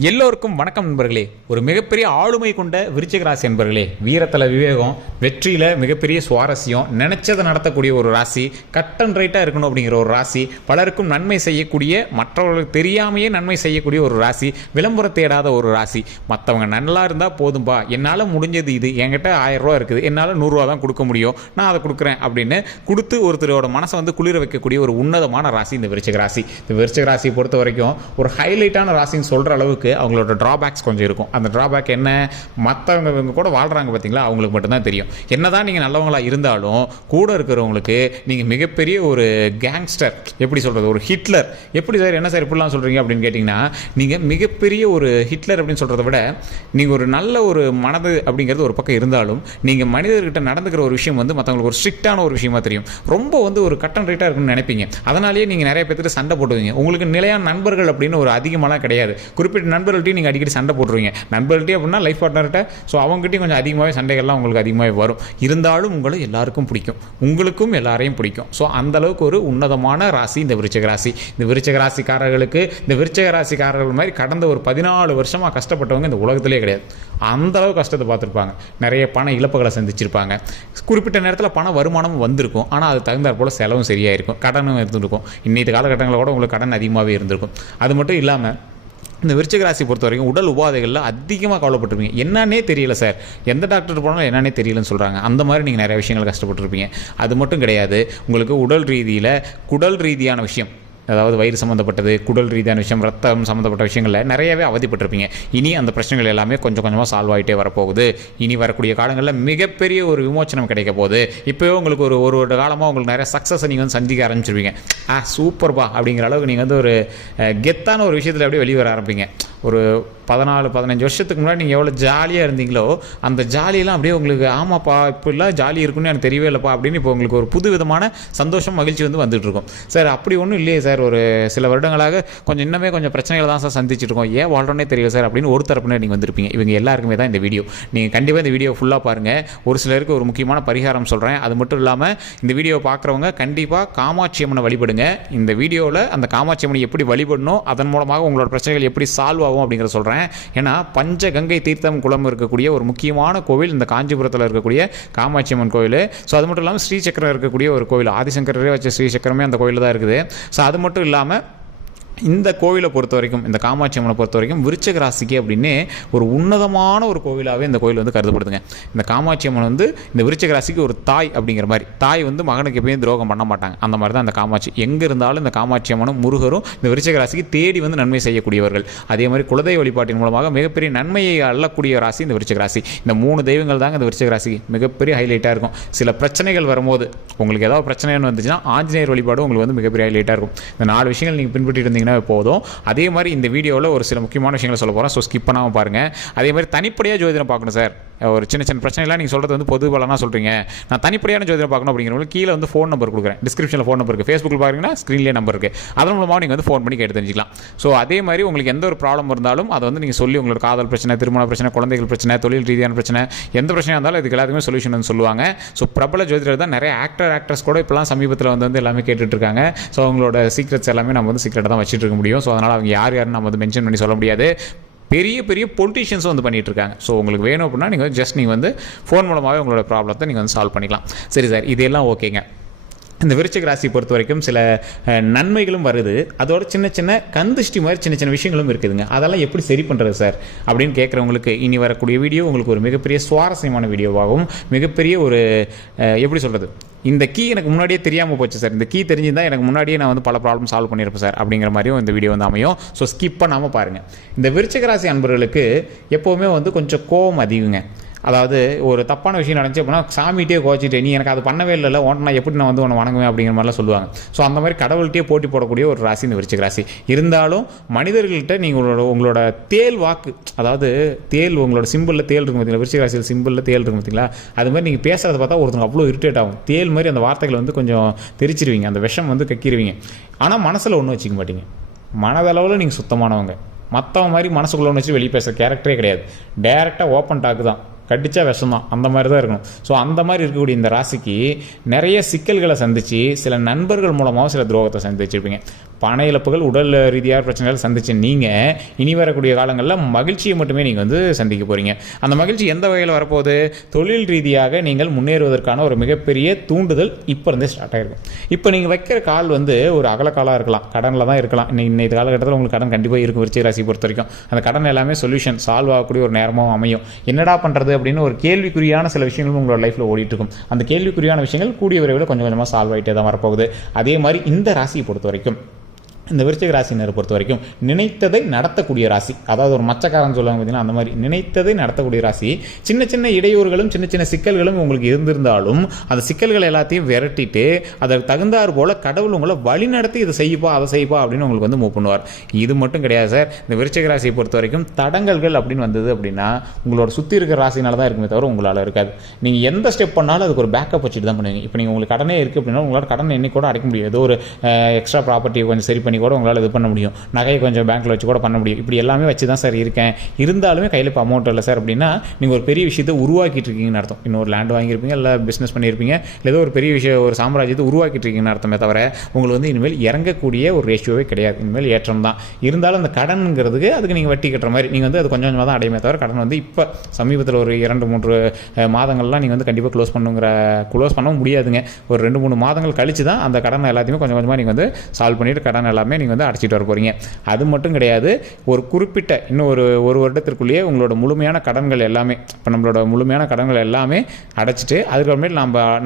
எல்லோருக்கும் வணக்கம் நண்பர்களே. ஒரு மிகப்பெரிய ஆளுமை கொண்ட விருச்சிக ராசி நண்பர்களே. வீரத்தில் விவேகம், வெற்றியில் மிகப்பெரிய சுவாரஸ்யம், நினைச்சதை நடத்தக்கூடிய ஒரு ராசி, கட் அண்ட் ரைட்டாக இருக்கணும் அப்படிங்கிற ஒரு ராசி, பலருக்கும் நன்மை செய்யக்கூடிய, மற்றவர்களுக்கு தெரியாமையே நன்மை செய்யக்கூடிய ஒரு ராசி, விளம்பரம் தேடாத ஒரு ராசி. மற்றவங்க நல்லா இருந்தால் போதும்பா, என்னால் முடிஞ்சது இது, என்கிட்ட 1000 ரூபா இருக்குது, என்னால் 100 ரூபா தான் கொடுக்க முடியும், நான் அதை கொடுக்குறேன் அப்படின்னு கொடுத்து ஒருத்தரோட மனசை வந்து குளிர வைக்கக்கூடிய ஒரு உன்னதமான ராசி இந்த விருச்சிக ராசி. இந்த விருச்சிக ராசியை பொறுத்த வரைக்கும் ஒரு ஹைலைட்டான ராசின்னு சொல்கிற அளவுக்கு அவங்களோட டிராபேக்ஸ் கொஞ்சம் இருக்கும். அந்த டிராபேக் என்ன, மற்றவங்க கூட வாழ்கிறாங்க பார்த்தீங்களா, அவங்களுக்கு மட்டும்தான் தெரியும். என்னதான் நீங்கள் நல்லவங்களாக இருந்தாலும் கூட இருக்கிறவங்களுக்கு நீங்கள் மிகப்பெரிய ஒரு கேங்ஸ்டர், எப்படி சொல்கிறது, ஒரு ஹிட்லர். எப்படி சார், என்ன சார் இப்படிலாம் சொல்கிறீங்க அப்படின்னு கேட்டிங்கன்னா, நீங்கள் மிகப்பெரிய ஒரு ஹிட்லர் அப்படின்னு சொல்கிறத விட நீங்கள் ஒரு நல்ல ஒரு மனது அப்படிங்கிறது ஒரு பக்கம் இருந்தாலும் நீங்கள் மனிதர்கிட்ட நடந்துக்கிற ஒரு விஷயம் வந்து மற்றவங்களுக்கு ஒரு ஸ்ட்ரிக்டான ஒரு விஷயமா தெரியும். ரொம்ப வந்து ஒரு கட் அண்ட் ரைட்டாக இருக்குன்னு நினைப்பீங்க. அதனாலேயே நீங்கள் நிறைய பேர்த்துட்டு சண்டை போட்டுவீங்க. உங்களுக்கு நிலையான நண்பர்கள் அப்படின்னு ஒரு அதிகமாகலாம் கிடையாது. குறிப்பிட்ட நண்பர்கள்ட்டையும் நீங்கள் அடிக்கடி சண்டை போட்டுருவீங்க. நண்பர்கள்ட்டே அப்படின்னா லைஃப் பார்ட்னர்கிட்ட, ஸோ அவங்ககிட்டையும் கொஞ்சம் அதிகமாகவே சண்டைகள்லாம் உங்களுக்கு அதிகமாகவே வரும். இருந்தாலும் உங்களை எல்லாருக்கும் பிடிக்கும், உங்களுக்கும் எல்லாரையும் பிடிக்கும். ஸோ அந்தளவுக்கு ஒரு உன்னதமான ராசி இந்த விருச்சிக ராசி. இந்த விருச்சிக ராசிக்காரர்களுக்கு, இந்த விருச்சிக ராசிக்காரர்கள் மாதிரி கடந்த ஒரு 14 வருஷமாக கஷ்டப்பட்டவங்க இந்த உலகத்திலே கிடையாது. அந்தளவு கஷ்டத்தை பார்த்துருப்பாங்க. நிறைய பண இழப்புகளை சந்திச்சிருப்பாங்க. குறிப்பிட்ட நேரத்தில் பண வருமானமும் வந்திருக்கும், ஆனால் அது தகுந்தாற் போல் செலவும் சரியாக இருக்கும், கடனும் இருந்திருக்கும். இன்னைக்கு காலகட்டங்களில் கூட உங்களுக்கு கடன் அதிகமாகவே இருந்திருக்கும். அது மட்டும் இல்லாமல் இந்த விருச்சிக ராசி பொறுத்த வரைக்கும் உடல் உபாதைகளில் அதிகமாக கவலைப்பட்டிருப்பீங்க. என்னன்னே தெரியல சார், எந்த டாக்டர் போனாலும் என்னன்னே தெரியலன்னு சொல்கிறாங்க. அந்த மாதிரி நீங்கள் நிறைய விஷயங்கள் கஷ்டப்பட்டுருப்பீங்க. அது மட்டும் கிடையாது, உங்களுக்கு உடல் ரீதியில் குடல் ரீதியான விஷயம், அதாவது வயிறு சம்மந்தப்பட்டது, குடல் ரீதியான விஷயம், ரத்தம் சம்மந்தப்பட்ட விஷயங்களில் நிறையவே அவதிப்பட்டிருப்பீங்க. இனி அந்த பிரச்சனைகள் எல்லாமே கொஞ்சம் கொஞ்சமாக சால்வ் ஆகிட்டே வரப்போகுது. இனி வரக்கூடிய காலங்களில் மிகப்பெரிய ஒரு விமோச்சனம் கிடைக்க போகுது. இப்போவே உங்களுக்கு ஒரு வருட காலமாக உங்களுக்கு நிறைய சக்ஸஸை நீங்கள் வந்து சந்திக்க ஆரம்பிச்சிருவீங்க. சூப்பர்பா அப்படிங்கிற அளவுக்கு நீங்கள் வந்து ஒரு கெத்தான ஒரு விஷயத்தில் அப்படியே வெளியே வர ஆரம்பிங்க. ஒரு 14-15 வருஷத்துக்கு முன்னாடி நீங்கள் எவ்வளோ ஜாலியாக இருந்தீங்களோ அந்த ஜாலியெல்லாம் அப்படியே உங்களுக்கு, ஆமாப்பா இப்படிலாம் ஜாலி இருக்குன்னு எனக்கு தெரியவே இல்லைப்பா அப்படின்னு இப்போ உங்களுக்கு ஒரு புது விதமான சந்தோஷம், மகிழ்ச்சி வந்து வந்துட்டுருக்கும். சார் அப்படி ஒன்றும் இல்லையே சார், ஒரு சில வருடங்களாக இன்னுமே கொஞ்சம் பிரச்சனைகளை தான் சார் சந்திச்சுட்டு இருக்கோம், ஏன் வாழ்றோன்னே தெரியல சார் அப்படின்னு ஒரு தரப்புனர் நீங்கள் வந்திருப்பீங்க. இவங்க எல்லாருக்குமே தான் இந்த வீடியோ. நீங்கள் கண்டிப்பாக இந்த வீடியோ ஃபுல்லாக பாருங்கள். ஒரு சிலருக்கு ஒரு முக்கியமான பரிகாரம் சொல்கிறேன். அது மட்டும் இல்லாமல் இந்த வீடியோவை பார்க்குறவங்க கண்டிப்பாக காமாட்சி அம்மனை வழிபடுங்க. இந்த வீடியோவில் அந்த காமாட்சி அம்மனை எப்படி வழிபடணும், அதன் மூலமாக உங்களோட பிரச்சனைகள் எப்படி சால்வ் ஆகும் அப்படிங்கிறத சொல்கிறேன். ஏன்னா பஞ்சகங்கை தீர்த்தம் குளம் இருக்கக்கூடிய ஒரு முக்கியமான கோவில் இந்த காஞ்சிபுரத்தில் இருக்கக்கூடிய காமாட்சி அம்மன் கோவில். ஸோ அது மட்டும் இல்லாமல் ஸ்ரீசக்கரம் இருக்கக்கூடிய ஒரு கோவில், ஆதிசங்கரே வச்ச ஸ்ரீசக்கரமே அந்த கோவில் தான் இருக்குது. ஸோ அது மட்டும் இல்லாமல் இந்த கோவிலை பொறுத்த வரைக்கும், இந்த காமாட்சி அம்மனை பொறுத்த வரைக்கும் விருச்சிக ராசிக்கு அப்படின்னு ஒரு உன்னதமான ஒரு கோவிலாகவே இந்த கோவில் வந்து கருதப்படுதுங்க. இந்த காமாட்சி அம்மன் வந்து இந்த விருச்சிக ராசிக்கு ஒரு தாய் அப்படிங்கிற மாதிரி. தாய் வந்து மகனுக்கு எப்பயும் துரோகம் பண்ண மாட்டாங்க. அந்த மாதிரி தான் இந்த காமாட்சி. எங்கே இருந்தாலும் இந்த காமாட்சி அம்மனும் முருகரும் இந்த விருச்சிக ராசிக்கு தேடி வந்து நன்மை செய்யக்கூடியவர்கள். அதே மாதிரி குலதெய்வ வழிபாட்டின் மூலமாக மிகப்பெரிய நன்மையை அள்ளக்கூடிய ராசி இந்த விருச்சிக ராசி. இந்த 3 தெய்வங்கள் தாங்க இந்த விருச்சிக ராசிக்கு மிகப்பெரிய ஹைலைட்டாக இருக்கும். சில பிரச்சனைகள் வரும்போது, உங்களுக்கு ஏதாவது பிரச்சனைன்னு வந்துச்சுன்னா ஆஞ்சநேயர் வழிபாடு உங்களுக்கு வந்து மிகப்பெரிய ஹைலைட்டாக இருக்கும். இந்த 4 விஷயங்கள் நீங்கள் பின்பற்றிட்டு இருந்தீங்கன்னா போதும். அதே மாதிரி இந்த வீடியோவில் ஒரு சில முக்கியமான விஷயங்களை சொல்ல போகிறேன். ஸோ ஸ்கிப் பண்ணாமல் பாருங்கள். அதே மாதிரி தனிப்படையாக ஜோதிடம் பார்க்கணும் சார், ஒரு சின்ன சின்ன பிரச்சனைலாம் நீங்கள் சொல்கிறது வந்து பொது பலனாக சொல்கிறீங்க, நான் தனிப்படையான ஜோதிடம் பார்க்கணும் அப்படிங்கிறவங்களுக்கு கீழே வந்து ஃபோன் நம்பர் கொடுக்குறேன். டிஸ்கிரிப்ஷனில் ஃபோன் நம்பர் இருக்குது. ஃபேஸ்புக்கில் பார்த்தீங்கன்னா ஸ்க்ரீன்லேயே நம்பர் இருக்குது. அதன் மூலமாக நீங்கள் வந்து ஃபோன் பண்ணி கேட்டு தெரிஞ்சிக்கலாம். ஸோ அதே மாதிரி உங்களுக்கு எந்த ஒரு ப்ராப்ளம் இருந்தாலும் அதை வந்து நீங்கள் சொல்லி, உங்களோட காதல் பிரச்சனை, திருமண பிரச்சனை, குழந்தைகள் பிரச்சனை, தொழில் ரீதியான பிரச்சனை, எந்த பிரச்சனையாக இருந்தாலும் இதுக்கு எல்லாத்துக்குமே சொல்யூஷன் வந்து சொல்லுவாங்க. ஸோ பிரபல ஜோதிடர் தான் நிறைய ஆக்டர்ஸ் கூட இப்போலாம் சமீபத்தில் வந்து எல்லாமே கேட்டுட்ருக்காங்க. ஸோ அவங்களோட சீக்ரெட்ஸ் எல்லாமே நம்ம வந்து சீக்ரெட்டாக தான் வச்சுட்டு இருக்க முடியும். ஸோ அதனால் அவங்க யாருன்னு நம்ம வந்து மென்ஷன் பண்ணி சொல்ல முடியாது. பெரிய பெரிய பொலிட்டிஷியன்ஸ் வந்து பண்ணிகிட்டு இருக்காங்க. ஸோ உங்களுக்கு வேணும் அப்படின்னா நீங்கள் வந்து ஃபோன் மூலமாகவே உங்களோட ப்ராப்ளத்தை நீங்கள் வந்து சால்வ் பண்ணிக்கலாம். சரி சார், இதெல்லாம் ஓகேங்க. இந்த விருச்சிக ராசி பொறுத்த வரைக்கும் சில நன்மைகளும் வருது, அதோட சின்ன சின்ன கந்திஷ்டி மாதிரி சின்ன சின்ன விஷயங்களும் இருக்குதுங்க. அதெல்லாம் எப்படி சரி பண்ணுறது சார் அப்படின்னு கேட்குறவங்களுக்கு இனி வரக்கூடிய வீடியோ உங்களுக்கு ஒரு மிகப்பெரிய சுவாரஸ்யமான வீடியோவாகவும், மிகப்பெரிய ஒரு எப்படி சொல்கிறது, இந்த கீ எனக்கு முன்னாடியே தெரியாமல் போச்சு சார், இந்த கீ தெரிஞ்சிருந்தால் எனக்கு முன்னாடியே நான் வந்து பல ப்ராப்ளம் சால்வ் பண்ணியிருப்பேன் சார் அப்படிங்கிற மாதிரியும் இந்த வீடியோ வந்து அமையும். ஸோ ஸ்கிப் பண்ணாமல் பாருங்கள். இந்த விருச்சிக ராசி அன்பர்களுக்கு எப்போவுமே வந்து கொஞ்சம் கோபம் அதிகங்க. அதாவது ஒரு தப்பான விஷயம் நடந்துச்சு அப்படின்னா சாமிகிட்டே கோச்சிட்டு, நீ எனக்கு அது பண்ணவே இல்லை, நான் எப்படி நான் வந்து உன்னை வணங்குவேன் அப்படிங்கிற மாதிரிலாம் சொல்லுவாங்க. ஸோ அந்த மாதிரி கடவுள்கிட்டே போட்டி போடக்கூடிய ஒரு ராசி இந்த விருச்சிக ராசி. இருந்தாலும் மனிதர்கள்ட்ட நீங்கள் உங்களோட தேல் வாக்கு, அதாவது தேல், உங்களோட சிம்பிளில் தேல் இருக்கும் பார்த்தீங்களா, விருச்சிக ராசியில் சிம்பிளில் தேல் இருக்கும் பார்த்தீங்களா, அது மாதிரி நீங்கள் பேசுகிறத பார்த்தா ஒருத்தங்க அவ்வளோ இரிட்டேட் ஆகும். தேல் மாதிரி அந்த வார்த்தைகளை வந்து கொஞ்சம் தெரிச்சிருவீங்க, அந்த விஷம் வந்து கக்கிடுவீங்க. ஆனால் மனசில் ஒன்றும் வச்சுக்க மாட்டீங்க. மனதளவில் நீங்கள் சுத்தமானவங்க. மற்றவங்க மாதிரி மனசுக்குள்ள ஒன்று வச்சு வெளியே பேசுகிற கேரக்டரே கிடையாது. டைரெக்டாக ஓப்பன் டாக்கு தான். கடிச்சா விஷம் தான், அந்த மாதிரி தான் இருக்கணும். ஸோ அந்த மாதிரி இருக்கக்கூடிய இந்த ராசிக்கு நிறைய சிக்கல்களை சந்தித்து சில நண்பர்கள் மூலமாக சில துரோகத்தை சந்திச்சிருப்பீங்க. பண இழப்புகள், உடல் ரீதியாக பிரச்சனைகள் சந்திச்சு நீங்கள் இனி வரக்கூடிய காலங்களில் மகிழ்ச்சியை மட்டுமே நீங்கள் வந்து சந்திக்க போகிறீங்க. அந்த மகிழ்ச்சி எந்த வகையில் வரப்போகுது? தொழில் ரீதியாக நீங்கள் முன்னேறுவதற்கான ஒரு மிகப்பெரிய தூண்டுதல் இப்போ இருந்தே ஸ்டார்ட் ஆகிருக்கும். இப்போ நீங்கள் வைக்கிற கால் வந்து ஒரு அகலக்காலாக இருக்கலாம், கடனில் தான் இருக்கலாம். இன்னைக்கு காலகட்டத்தில் உங்களுக்கு கடன் கண்டிப்பாக இருக்கும். விருச்சிக ராசி பொறுத்த வரைக்கும் அந்த கடன் எல்லாமே சொல்யூஷன் சால்வ் ஆகக்கூடிய ஒரு நேரமாகவும் அமையும். என்னடா பண்ணுறது அப்படின்னு ஒரு கேள்விக்குறியான சில விஷயங்களும் உங்களோட லைஃப்பில் ஓடிட்டு இருக்கும். அந்த கேள்விக்குறியான விஷயங்கள் கூடிய விரைவில் கொஞ்சம் கொஞ்சமாக சால்வ் ஆகிட்டே தான் வரப்போகுது. அதே மாதிரி இந்த ராசியை பொறுத்த வரைக்கும், இந்த விருச்சிக ராசினரை பொறுத்த வரைக்கும் நினைத்ததை நடத்தக்கூடிய ராசி. அதாவது ஒரு மச்சக்காரன் சொல்லுவாங்க பார்த்தீங்கன்னா, அந்த மாதிரி நினைத்ததை நடத்தக்கூடிய ராசி. சின்ன சின்ன இடையூறுகளும் சின்ன சின்ன சிக்கல்களும் உங்களுக்கு இருந்திருந்தாலும் அந்த சிக்கல்கள் எல்லாத்தையும் விரட்டிட்டு அதற்கு தகுந்தாறு போல கடவுள் உங்களை வழி நடத்தி இதை செய்யப்பா அதை செய்யப்பா அப்படின்னு உங்களுக்கு வந்து மூவ் பண்ணுவார். இது மட்டும் கிடையாது சார். இந்த விருச்சிக ராசியை பொறுத்த வரைக்கும் தடங்கல்கள் அப்படின்னு வந்தது அப்படின்னா உங்களோட சுற்றி இருக்கிற ராசினால தான் இருக்குமே தவிர உங்களால் இருக்காது. நீங்கள் எந்த ஸ்டெப் பண்ணாலும் அதுக்கு ஒரு பேக்கப் வச்சுட்டு தான் பண்ணுவீங்க. இப்போ நீங்கள் உங்களுக்கு கடனே இருக்குது அப்படின்னா உங்களால் கடனை இன்னைக்கு கூட அடைக்க முடியும். ஏதோ ஒரு எக்ஸ்ட்ரா ப்ராப்பர்ட்டியை கொஞ்சம் சரி பண்ணி கூட உங்களால் இது பண்ண முடியும். நகையை கொஞ்சம் பேங்க்கில் வச்சு கூட பண்ண முடியும். இப்படி எல்லாமே வச்சு தான் சார் இருக்கேன். இருந்தாலுமே கையில் இப்போ அமௌண்ட் இல்லை சார் அப்படின்னா நீங்கள் ஒரு பெரிய விஷயத்தை உருவாக்கிட்டு இருக்கீங்கன்னு அர்த்தம். இன்னொரு லேண்ட் வாங்கியிருப்பீங்க, இல்லை பிஸ்னஸ் பண்ணியிருப்பீங்க, இல்லை ஏதோ ஒரு பெரிய விஷயம் ஒரு சாம்ராஜ்யத்தை உருவாக்கிட்டு இருக்கீங்கன்னு அர்த்தமே தவிர உங்களுக்கு வந்து இனிமேல் இறங்கக்கூடிய ஒரு ரேஷியோவே கிடையாது. இனிமேல் ஏற்றம் தான். இருந்தாலும் அந்த கடனுங்கிறதுக்கு அதுக்கு நீங்கள் வட்டி கட்டுற மாதிரி நீங்கள் வந்து அது கொஞ்சம் கொஞ்சமாக தான் அடையுமே தவிர கடன் வந்து இப்போ சமீபத்தில் ஒரு 2-3 மாதங்கள்லாம் நீங்கள் வந்து கண்டிப்பாக க்ளோஸ் பண்ண முடியாதுங்க. ஒரு 2-3 மாதங்கள் கழிச்சு தான் அந்த கடனை எல்லாத்தையுமே கொஞ்சம் கொஞ்சமாக நீங்கள் வந்து சால்வ் பண்ணிவிட்டு கடன் எல்லாமே நீங்கள் வந்து அடைச்சிட்டு வர போகிறீங்க. அது மட்டும் கிடையாது, ஒரு குறிப்பிட்ட இன்னும் ஒரு வருடத்திற்குள்ளேயே உங்களோட முழுமையான கடன்கள் எல்லாமே, இப்போ நம்மளோட முழுமையான கடன்கள் எல்லாமே அடைச்சிட்டு அதுக்கப்புறமேட்டு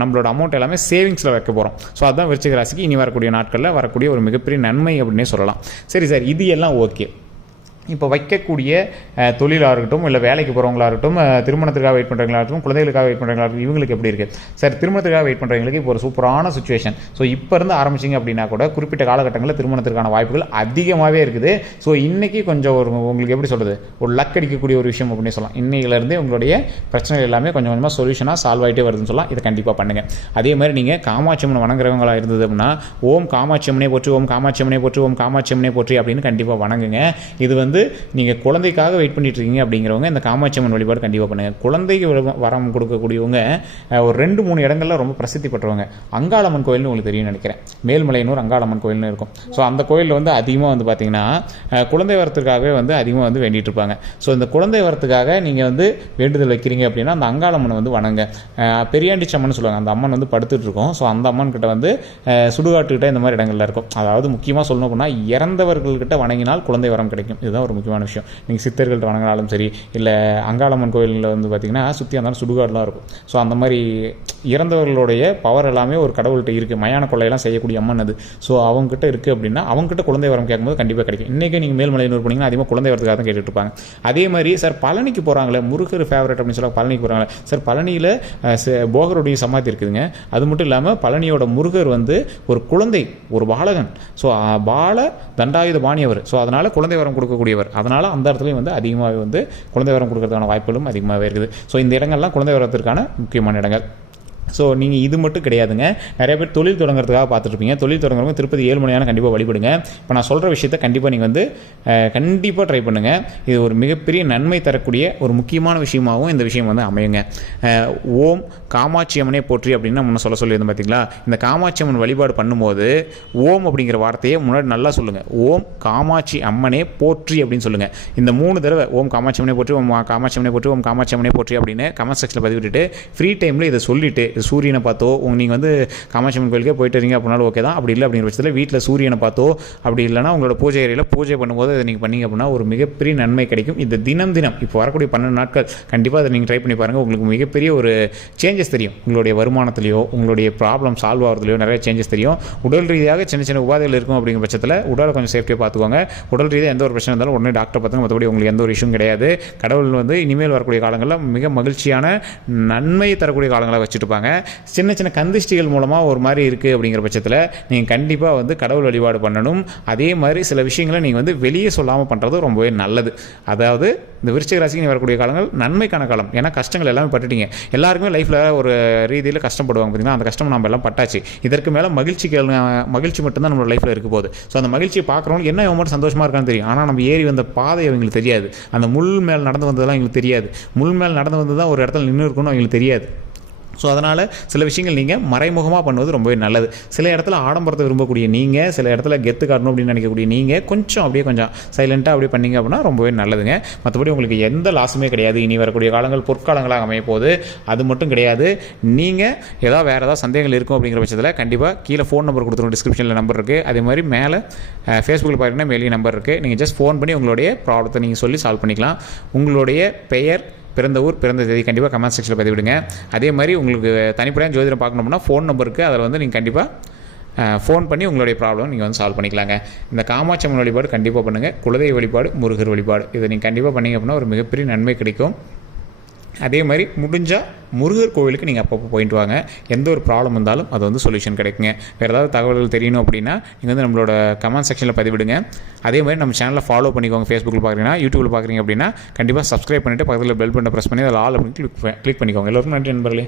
நம்மளோட அமௌண்ட் எல்லாமே சேவிங்ஸில் வைக்க போகிறோம். ஸோ அதுதான் விருச்சிக ராசிக்கு இனி வரக்கூடிய நாட்களில் வரக்கூடிய ஒரு மிகப்பெரிய நன்மை அப்படின்னே சொல்லலாம். சரி சார், இது எல்லாம் ஓகே. இப்போ வைக்கக்கூடிய தொழிலாக இருக்கட்டும், இல்லை வேலைக்கு போகிறவங்களா இருக்கட்டும், திருமணத்துக்காக வெயிட் பண்ணுறவங்களா இருக்கட்டும், குழந்தைகளுக்காக வெயிட் பண்ணுறவங்களா இருக்கட்டும், இவங்களுக்கு எப்படி இருக்குது சார்? திருமணத்துக்காக வெயிட் பண்ணுறவங்களுக்கு இப்போ ஒரு சூப்பரான சுச்சுவேஷன். ஸோ இப்போ இருந்து ஆரம்பிச்சிங்க அப்படின்னா கூட குறிப்பிட்ட காலகட்டங்களில் திருமணத்திற்கான வாய்ப்புகள் அதிகமாகவே இருக்குது. ஸோ இன்றைக்கி கொஞ்சம் உங்களுக்கு எப்படி சொல்கிறது, ஒரு லக் அடிக்கக்கூடிய ஒரு விஷயம் அப்படின்னு சொல்லலாம். இன்னையிலேருந்தே உங்களுடைய பிரச்சனைகள் எல்லாமே கொஞ்சம் கொஞ்சமாக சொல்யூஷனாக சால்வ் ஆகிட்டே வருதுன்னு சொல்லலாம். இதை கண்டிப்பாக பண்ணுங்கள். அதே மாதிரி நீங்கள் காமாட்சி அம்மன் வணங்குறவங்களாக இருந்தது அப்படின்னா ஓம் காமாட்சி அம்மனே போற்றி, ஓம் காமாட்சி அம்மனே போற்றி, ஓம் காமாட்சி அம்மனே போற்றி அப்படின்னு கண்டிப்பாக வணங்குங்க. இது வந்து நீங்கள் குழந்தைக்காக வெயிட் பண்ணிட்டு இருக்கீங்க அப்படிங்கிறவங்க இந்த காமாட்சி அம்மன் வழிபாடு கண்டிப்பாக பண்ணுங்கள். குழந்தைக்கு வரம் கொடுக்கக்கூடியவங்க ஒரு 2-3 இடங்கள்ல ரொம்ப பிரசித்தி பெற்றவங்க. அங்காளம்மன் கோயில்னு உங்களுக்கு தெரியும் நினைக்கிறேன். மேல்மலையனூர் அங்காளம்மன் கோயில்னு இருக்கும். ஸோ அந்த கோயிலில் வந்து அதிகமாக வந்து பார்த்தீங்கன்னா குழந்தை வரத்துக்காகவே வந்து அதிகமாக வந்து வேண்டிட்டு இருப்பாங்க. ஸோ இந்த குழந்தை வரத்துக்காக நீங்கள் வந்து வேண்டுதல் வைக்கிறீங்க அப்படின்னா அந்த அங்காளம்மனை வந்து வணங்க. பெரியாண்டி சம்மன் சொல்லுவாங்க. அந்த அம்மன் வந்து படுத்துட்டு இருக்கும். ஸோ அந்த அம்மன் கிட்ட வந்து சுடுகாட்டுக்கிட்ட இந்த மாதிரி இடங்கள்ல இருக்கும். அதாவது முக்கியமாக சொல்லணும் அப்படின்னா இறந்தவர்கள்கிட்ட வணங்கினால் குழந்தை வரம் கிடைக்கும். இதுதான் ஒரு முக்கியமான விஷயம். நீங்கள் சித்தர்கள்ட்ட வணங்கினாலும் சரி, இல்லை அங்காளம்மன் கோயிலில் வந்து பார்த்தீங்கன்னா சுற்றி அந்த சுடுகாடுலாம் இருக்கும். ஸோ அந்த மாதிரி இறந்தவர்களுடைய பவர் எல்லாமே ஒரு கடவுள்கிட்ட இருக்குது. மயான கொள்ளையெல்லாம் செய்யக்கூடிய அம்மன் அது. ஸோ அவங்ககிட்ட இருக்குது அப்படின்னா அவங்ககிட்ட குழந்தை வரம் கேட்கும்போது கண்டிப்பாக கிடைக்கும். இன்றைக்கி நீங்கள் மேல்மலையனூர் போனீங்கன்னா அதிகமாக குழந்தை வரத்துக்காக தான் கேட்டுட்டு இருப்பாங்க. அதே மாதிரி சார் பழனிக்கு போகிறாங்களே, முருகர் ஃபேவரட் அப்படின்னு சொல்லி பழனிக்கு போகிறாங்களே சார், பழனியில் போகருடைய சமாதி இருக்குதுங்க. அது மட்டும் இல்லாமல் பழனியோட முருகர் வந்து ஒரு குழந்தை, ஒரு பாலகன். ஸோ பால தண்டாயுத பாணியவர். ஸோ அதனால் குழந்தை வரம் கொடுக்கக்கூடியவர். அதனால் அந்த இடத்துலையும் வந்து அதிகமாகவே வந்து குழந்தை வரம் கொடுக்கறதுக்கான வாய்ப்புகளும் அதிகமாகவே இருக்குது. ஸோ இந்த இடங்கள்லாம் குழந்தை வரத்திற்கான முக்கியமான இடங்கள். ஸோ நீங்கள் இது மட்டும் கிடையாதுங்க. நிறைய பேர் தொழில் தொடங்குறதுக்காக பார்த்துட்ருப்பீங்க. தொழில் தொடங்குறவங்க திருப்பதி ஏழுமலையான கண்டிப்பாக வழிபடுங்க. இப்போ நான் சொல்கிற விஷயத்தை கண்டிப்பாக நீங்கள் வந்து கண்டிப்பாக ட்ரை பண்ணுங்கள். இது ஒரு மிகப்பெரிய நன்மை தரக்கூடிய ஒரு முக்கியமான விஷயமாகவும் இந்த விஷயம் வந்து அமையுங்க. ஓம் காமாட்சி அம்மனே போற்றி அப்படின்னு முன்ன சொல்லியிருந்தோம் பார்த்தீங்களா? இந்த காமாட்சி அம்மன் வழிபாடு பண்ணும்போது ஓம் அப்படிங்கிற வார்த்தையை முன்னாடி நல்லா சொல்லுங்கள். ஓம் காமாட்சி அம்மனே போற்றி அப்படின்னு சொல்லுங்கள். இந்த 3 தடவை ஓம் காமாட்சி அம்மனே போற்றி, ஓம் காமாட்சி அம்மனே போற்றி, ஓம் காமாட்சி அம்மனே போற்றி அப்படின்னு கமெண்ட் செக்ஷனில் பதிவிட்டுட்டு ஃப்ரீ டைமில் இதை சொல்லிவிட்டு சூரியனை பார்த்தோ, நீங்கள் வந்து காமாட்சி அம்மன் கோயிலுக்கே போயிட்டு வரீங்க அப்படின்னாலும் ஓகே தான். அப்படி இல்லை அப்படிங்கிற பட்சத்தில் வீட்டில் சூரியனை பார்த்தோ, அப்படி இல்லைனா உங்களோட பூஜை அறையில் பூஜை பண்ணும்போது அதை நீங்கள் பண்ணிங்க அப்படின்னா ஒரு மிகப்பெரிய நன்மை கிடைக்கும். இந்த தினம் இப்போ வரக்கூடிய 12 நாட்கள் கண்டிப்பாக அதை நீங்கள் ட்ரை பண்ணி பாருங்கள். உங்களுக்கு மிகப்பெரிய ஒரு சேஞ்சஸ் தெரியும். உங்களுடைய வருமானத்திலையோ, உங்களுடைய ப்ராப்ளம் சால்வ் ஆகிறதுலையோ நிறைய சேஞ்சஸ் தெரியும். உடல் ரீதியாக சின்ன சின்ன உபாதைகள் இருக்கும். அப்படிங்கிற பட்சத்தில் உடலை கொஞ்சம் சேஃப்டியாக பார்த்துக்கோங்க. உடல் ரீதியாக எந்த ஒரு பிரச்சனை இருந்தாலும் உடனே டாக்டர் பார்த்துங்க. மற்றபடி உங்களுக்கு எந்த ஒரு இஷ்யூ கிடையாது. கடவுள் வந்து இனிமேல் வரக்கூடிய காலங்களில் மிக மகிழ்ச்சியான நன்மை தரக்கூடிய காலங்களை வச்சுட்டுப்பாங்க. சொல்கிறாங்க. சின்ன சின்ன கந்திஷ்டிகள் மூலமாக ஒரு மாதிரி இருக்குது அப்படிங்கிற பட்சத்தில் நீங்கள் கண்டிப்பாக வந்து கடவுள் வழிபாடு பண்ணணும். அதே மாதிரி சில விஷயங்களை நீங்கள் வந்து வெளியே சொல்லாமல் பண்ணுறது ரொம்பவே நல்லது. அதாவது இந்த விருச்சிக ராசிக்கு வரக்கூடிய காலங்கள் நன்மைக்கான காலம். ஏன்னா கஷ்டங்கள் எல்லாமே பட்டுட்டீங்க. எல்லாருக்குமே லைஃப்பில் ஒரு ரீதியில் கஷ்டப்படுவாங்க பார்த்தீங்கன்னா, அந்த கஷ்டம் நம்ம எல்லாம் பட்டாச்சு. இதற்கு மேலே மகிழ்ச்சி மட்டும்தான் நம்மளோட லைஃப்பில் இருக்க போகுது. ஸோ அந்த மகிழ்ச்சியை பார்க்குறவங்க என்ன இவங்க மட்டும் சந்தோஷமாக இருக்கான்னு தெரியும். ஆனால் நம்ம ஏறி வந்த பாதை அவங்களுக்கு தெரியாது. அந்த முள் மேல் நடந்து வந்ததெல்லாம் எங்களுக்கு தெரியாது. முள் மேல் நடந்து வந்து தான் ஒரு இடத்துல நின்று இருக்கணும் அவங்களுக்கு தெரியாது. ஸோ அதனால் சில விஷயங்கள் நீங்கள் மறைமுகமாக பண்ணுவது ரொம்பவே நல்லது. சில இடத்துல ஆடம்பரத்தை விரும்பக்கூடிய நீங்கள், சில இடத்துல கெத்து காட்டணும் அப்படின்னு நினைக்கக்கூடிய நீங்கள் கொஞ்சம் சைலண்ட்டாக அப்படியே பண்ணிங்க அப்படின்னா ரொம்பவே நல்லதுங்க. மற்றபடி உங்களுக்கு எந்த லாஸுமே கிடையாது. இனி வரக்கூடிய காலங்கள் பொற்காலங்களாக அமைய போகுது. அது மட்டும் கிடையாது, நீங்கள் வேறு ஏதாவது சந்தேகங்கள் இருக்கும் அப்படிங்கிற பட்சத்தில் கண்டிப்பாக கீழே ஃபோன் நம்பர் கொடுத்துருவோம், டிஸ்கிரிப்ஷனில் நம்பர் இருக்குது. அதே மாதிரி மேலே ஃபேஸ்புக்கில் பார்த்தீங்கன்னா மேலேயும் நம்பர் இருக்குது. நீங்கள் ஜஸ்ட் ஃபோன் பண்ணி உங்களுடைய ப்ராப்ளத்தை நீங்கள் சொல்லி சால்வ் பண்ணிக்கலாம். உங்களுடைய பெயர், பிறந்த ஊர், பிறந்த தேதி கண்டிப்பாக கமெண்ட் செக்ஷனில் பதிவிடுங்க. அதே மாதிரி உங்களுக்கு தனிப்படையாக ஜோதிடம் பார்க்கணும்னா ஃபோன் நம்பருக்கு அதில் வந்து நீங்கள் கண்டிப்பாக ஃபோன் பண்ணி உங்களுடைய ப்ராப்ளம் நீங்கள் வந்து சால்வ் பண்ணிக்கலாங்க. இந்த காமாட்சி அம்மன் வழிபாடு கண்டிப்பாக பண்ணுங்கள். குலதெய்வ வழிபாடு, முருகர் வழிபாடு, இதை நீங்கள் கண்டிப்பாக பண்ணிங்க அப்படின்னா ஒரு மிகப்பெரிய நன்மை கிடைக்கும். அதே மாதிரி முடிஞ்சால் முருகர் கோவிலுக்கு நீங்கள் அப்பப்போ போயிட்டு வாங்க. எந்த ஒரு ப்ராப்ளம் இருந்தாலும் அது வந்து சொல்யூஷன் கிடைக்குங்க. வேறு ஏதாவது தகவல்கள் தெரியணும் அப்படின்னா நீங்கள் வந்து நம்மளோட கமெண்ட் செக்ஷனில் பதிவிடுங்க. அதே மாதிரி நம்ம சேனலில் ஃபாலோ பண்ணிக்கோங்க. ஃபேஸ்புக்கில் பார்க்குறீங்கன்னா, யூடியூப்பில் பார்க்குறீங்க அப்படின்னா கண்டிப்பாக சப்ஸ்கிரைப் பண்ணிவிட்டு பக்கத்தில் பெல் பட்டனை ப்ரெஸ் பண்ணி அதில் ஆல் அப்படின்னு கிளிக் பண்ணிக்கோங்க. எல்லோருக்கும் நன்றி நண்பர்களே.